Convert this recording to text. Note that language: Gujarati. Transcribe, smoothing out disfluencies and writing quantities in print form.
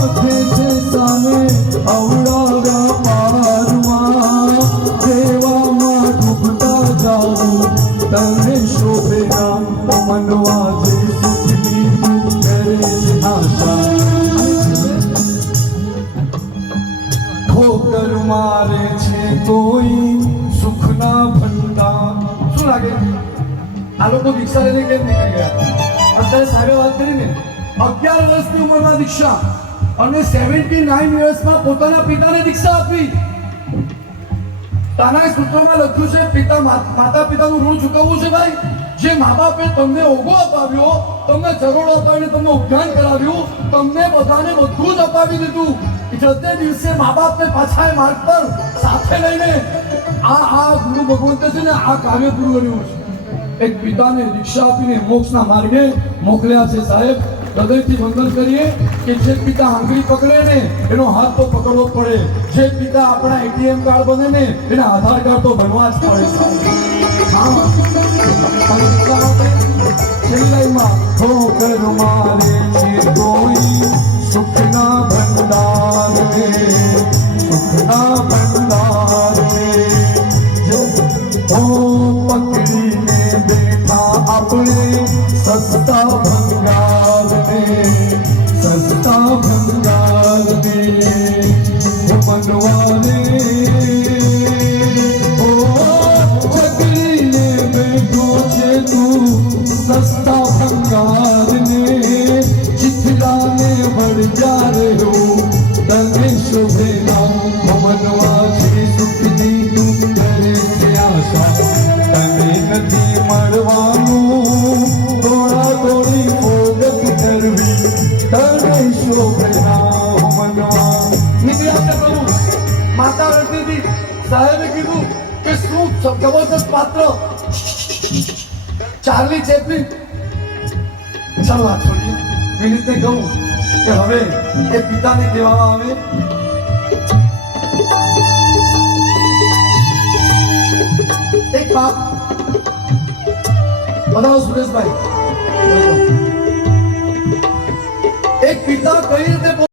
રાખે છે સામે અવળા વ્યાપારમાં દેવામાં ડૂબતા જાઉં તને શોભે નામ મનવા જે સુખની તું કરે છે આશા ઠોકર મારે છે કોઈ સુખના ભંડાર શું લાગે આ લોકો દીક્ષા લઈને કેમ નીકળી ગયા અત્યારે સાહેબે વાત કરી ને 11 વર્ષની ઉંમરમાં દીક્ષા અને 79 યર્સમાં પોતાના પિતાને દીક્ષા આપી તાના સૂત્રોમાં લખ્યું છે પિતા માતા પિતાનું ઋણ ચૂકવવું છે ભાઈ જે મા બાપે તમને ઓગો અપાવ્યો તમને ચરોડો અપાવીને તમને ઉપધ્યાન કરાવ્યું તમને બધાને બધું જ અપાવી દીધું જતે દિવસે મા બાપને પાછા માર્ગ પર સાથે લઈને આ ગુરુ ભગવંતે છે ને આ કાર્ય પૂરું કર્યું છે એક પિતાને દીક્ષા આપીને મોક્ષના માર્ગે મોકલ્યા છે સાહેબ હૃદયથી વંદન કરીએ કે જે પિતા આંગળી પકડે ને એનો હાથ તો પકડવો પડે જે પિતા આપણા એટીએમ કાર્ડ બને ને એના આધાર કાર્ડ તો બનવા જ પડે છેલ્લાઈમાં ઠોકર મારે છે કોઈ સુખના ભંડાર રે સુખના ભંડાર રે પકડીને બેઠા આપણે સસ્તા ભંગાર રે સસ્તા ભંગાર રે મનવાને પકડીને બેઠો છે તું સસ્તા ભંગાર ને ચિથડાને ભળજા રહ્યો તને શોભે નામ મનવા છે સુખની તું કરે છે આશા તને નથી મળવાનું દોડા દોડી ફોગત કરવી તને શોભે નામ મનવા નીકળ્યા છે પ્રભુ માતા રડતી હતી સાહેબે કીધું કે શું જબરદસ્ત પાત્ર ચાર્લી ચેપ્લિન ચાલો વાત છોડીએ વિનીતને કહું કે હવે એ પિતાને કહેવામાં આવે એક બાપ બતાવો સુરેશભાઈ એક પિતા કઈ રીતે